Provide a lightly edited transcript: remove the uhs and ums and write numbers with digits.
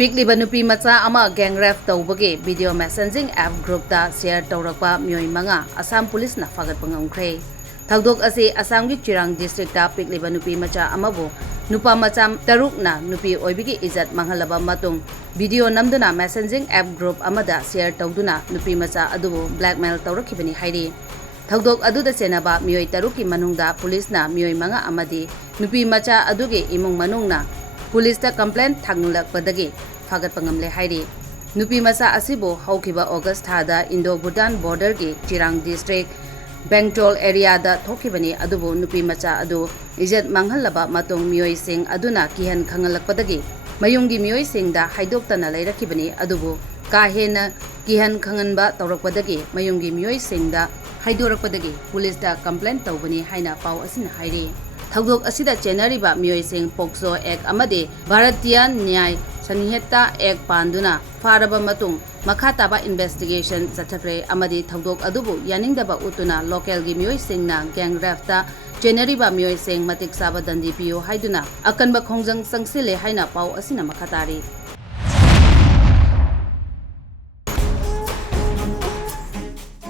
Pikliba Nupimacha ama gang rape tawbagi video messaging app group ta share Tourakpa Meeoi manga Assam Police na fagat pangamkre. Thagdok ase Assam gi Chirang district ta Pikliba Nupimacha amabu Nupimacha taruk na nupi oibigi izat manghalaba matung video namduna messaging app group amada share tawduna Nupimacha adubu blackmail tawrakhibani hairi. Thagdok aduda senaba Meeoi taruki manungda police na Meeoi manga amadi Nupimacha adugi imung manungna police ta complaint thagnulakpadagi fagat pangamle hairi. Nupimacha asibo haukiba August thada Indo-Bhutan border gi Chirang district Bengtol area da thokibani adubu Nupimacha adu izat manghalaba matung Meeoi sing aduna kihan khangalakpadagi mayunggi Meeoi sing da haidoktana lairakibani adubu kahena kihan khanganba tawrakpadagi mayunggi Meeoi sing da haidorakpadagi police da complaint tawbani haina pau asina hairi. Thagdok asida chenariba Meeoi sing Pokso Act amade Bharatiya Nyay Sanhita Act panduna faraba matung makhataba investigation chathakre amadi thagdok adubu yaningdaba utuna local gi Meeoi sing na gang rape ta chenariba Meeoi sing matik saba dandi piyo haiduna akanba khongjang sangsile haina pau asina makhatari.